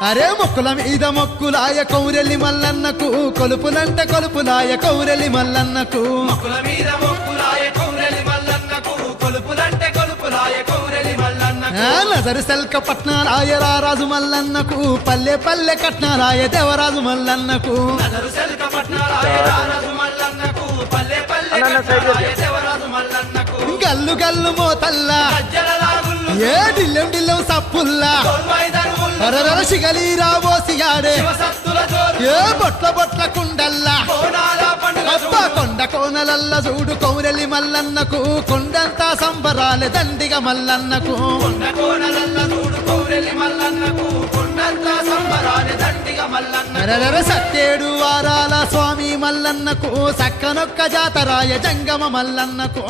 అరే మొక్కుల మీద మొక్కులాయ కౌరెల్లి మల్లన్నకు కొలుపులంటే కొలుపులాయ కౌరెల్లి మల్లన్నకు. మొక్కుల మీద మొక్కులాయ కౌరెలి మల్లన్నకు కొలుపులంటే కొలుపులాయ కౌరెలి మల్లన్నకు. ఆ, నజరు సెల్క పట్నారాయ రారాజు మల్లన్నకు పల్లె పల్లె కట్నారాయ దేవరాజు మల్లన్నకు. నగరు సెల్క పట్నారాయ రారాజు మల్లన్నకు పల్లె పల్లె కట్నారాయ దేవరాజు మల్లన్నకు. గల్లు గల్లు మోతల్లా. ఏ డిల్లెం డిల్లెం సప్పుల్లా. అరరర శివసత్తుల జోరు ఏ బొట్ల బొట్ల కుండల్లా? అబ్బా కొండ కోనలల్ల చూడు. మల్లన్నకు కొండంతా సంబరాలే దండిగ మల్లన్నకు. కౌరెలి మల్లన్నకు కొండంతా సంబరాలి దండిగా మల్లన్న అరరర సత్యేడు వారాల స్వామి మల్లన్నకు సక్కనొక్క జాతరాయ జంగమ మల్లన్నకు.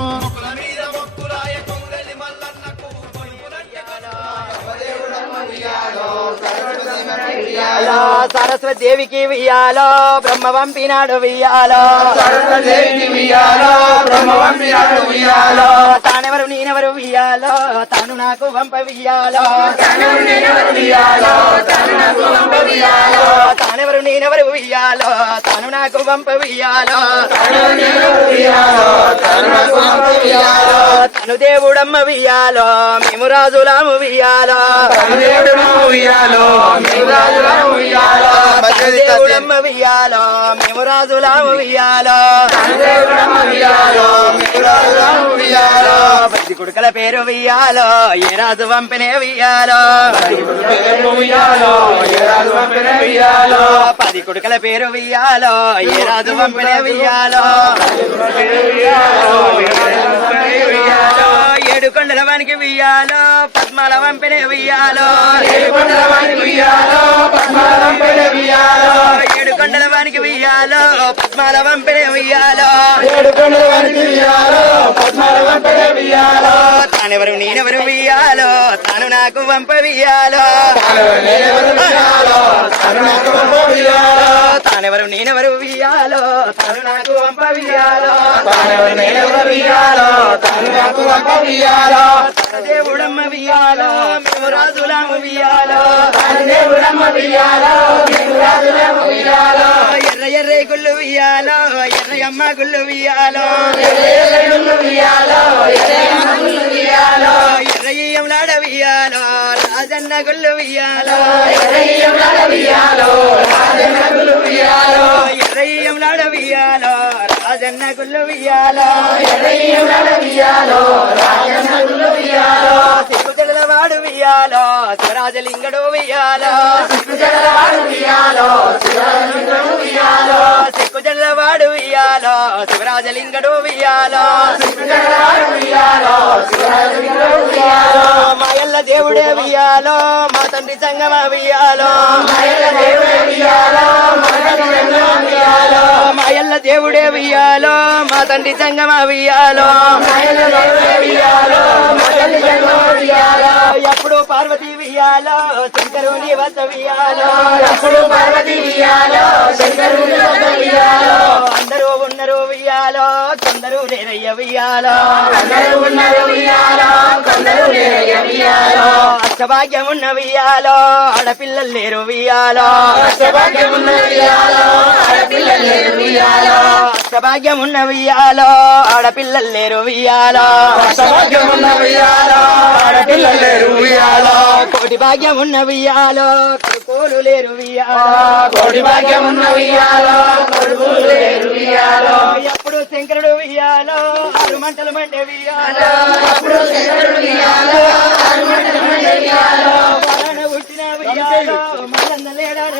వియ్యాలో సరస్వతి దేవికి వియ్యాలో బ్రహ్మ పంపినాడు వియ్యాలో సరస్వదేవికి వియ్యాలో బ్రహ్మవంశిరాడు వియ్యాలో తానెవరు నేనెవరు వియ్యాలో తాను నాకు వంప వియ్యాలో తనవు నేనెవరు వియ్యాలో తను నాకు వంప వియ్యాలో తానెవరు నేనెవరు వియ్యాలో తాను నాకు వంప వియ్యాలో తను నాకు వంప వియ్యాలో తను దేవుడమ్మ వియ్యాలో మేము రాజులాము వియ్యాలో తను దేవుడమ్మ వియ్యాలో మేము రాజులాము వియ్యాలో కొడుకల పేరు వియ్యాలో ఏ రాజు వియ్యాలో వంపిన వియ్యాలో పది కొడుకల పేరు వియ్యాలో ఏ రాజు వియ్యాలో ఏడు కొండల వానికి వియ్యాలో పద్మాల వంపినే వియ్యాలో ఏడు కొండల వానికి వియ్యాలో పద్మాల వంపిన వియ్యాలో ఏడు కొండల వానికి వియ్యాలో పద్మాల వియ్యాలో తానెవరు నేనెవరు వియ్యాలో తాను నాకు వంప వియ్యాలో నేనెవరు వియ్యాలో తను నాకు వంప వియ్యాలో తానెవరు నేనెవరు వియ్యాలో తను నాకు వంప వియ్యాలో తానెవరు నేనెవరు వియ్యాలో తను నాకు వంప వియ్యాలో దేవుడమ్మ వియ్యాలో మేము రాజులాము వియ్యాలో దేవుడమ్మ వియ్యాలో మేము రాజులేము వియ్యాలో ఎర్ర ఎర్ర గుళ్ళు వియ్యాలో ఎర్ర అమ్మ గుళ్ళు వియ్యాలో గుళ్ళు వియ్యాలో గుళ్ళు వియ్యాలో ఎర్ర ఈయంలాడ వియ్యాలో రాజన్న గుళ్ళు వియ్యాలో ఎర్ర ఈయంలాడ వియ్యాలో రాజన్న గుళ్ళు వియ్యాలో రాజన్న గుళ్ళు వియ్యాలో వియ్యాలో? రాజనగులు వియ్యాలో? సిగ్గుజల వాడు వియ్యాలో? శివరాజలింగడు వియ్యాలో జలవాడు వియ్యాలో వియ్యాలో సిగ్గుజల వాడు వియ్యాలో శివరాజలింగడు వియ్యాలో వియ్యాలో? దేవుడే వియాలో మా తండ్రి సంగమ వియాలో దేవుడే వియ్యాలో మాయల్ల దేవుడే వియాలో మా తండ్రి సంగమ వియాలో ఎప్పుడు పార్వతి వియ్యాలో శంకరుని వద్ద వియ్యాలో పార్వతి వియాలో శంకరుని వద్ద అందరూ ఉన్నారు వియాలో కొందరు నేనయ్య వియాలో అందరూ ఉన్నారు వియాలో కొందరు నేనయ్య వియ్యాలో అష్టభాగ్యం ఉన్న వియ్యాలో ఆడపిల్లలు లేరు వియ్యాలో అష్టభాగ్యం ఉన్న వియ్యాలో ఆడపిల్లలు లేరు వియ్యాలో అష్టభాగ్యం ఉన్న వియ్యాలో ఆడపిల్లలు లేరు వియ్యాలో అష్టభాగ్యం ఉన్న వియ్యాలో ఆడపిల్లలు లేరు వియ్యాలో కోటి భాగ్యం ఉన్న వియ్యాలో కొడుకోలు లేరు వియ్యాలో కోటి భాగ్యం ఉన్న వియ్యాలో కొడుకులు లేరు వియ్యాలో ఎప్పుడు శంకరుడు మంటలు మండే వియ్యాలో అప్పుడు శంకరుడు వియ్యాలో హనుమంతుడు మండే వియ్యాలో వలన పుట్టిన వియాలో మల్లన్న లేడాడ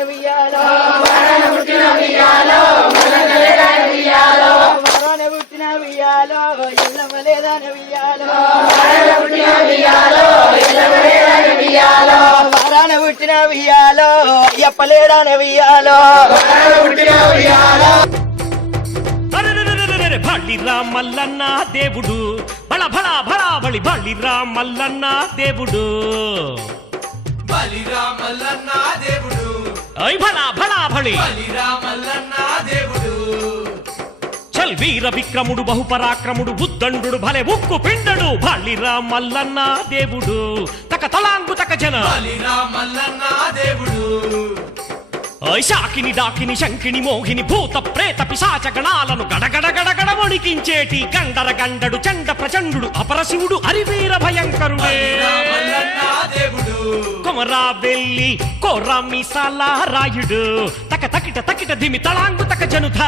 పుట్టిన వియాలో పుట్టిన ఎల్లమ్మ పుట్టిన అయ్యప్ప పుట్టిన బళిరా మల్లన్న దేవుడు. బళ బళ బళ బళి బళిరా మల్లన్న దేవుడు బలిరామల్లన్న దేవుడు. ఐ బళి. బలిరామల్లన్న దేవుడు. చల్ వీర విక్రముడు బహుపరాక్రముడు ఉద్దండు భలే ఉక్కు పిండడు బలిరా మల్లన్న దేవుడు. తక తలాంగు తక జన. బలిరా మల్లన్న దేవుడు. ఓయ్ శాకిని డాకిని శంకిని మోహిని భూత ప్రేత పిశాచ గణాలను గడగడ గడగడ వణికించేటి గండర గండడు చండ ప్రచండు అపరశివుడు హరివీర భయంకరుడే. కొమరా వెళ్ళి కోరా మీసాలా రాయుడు. తక తకిట తకిట ధిమి తళాంగు తక జనుధ.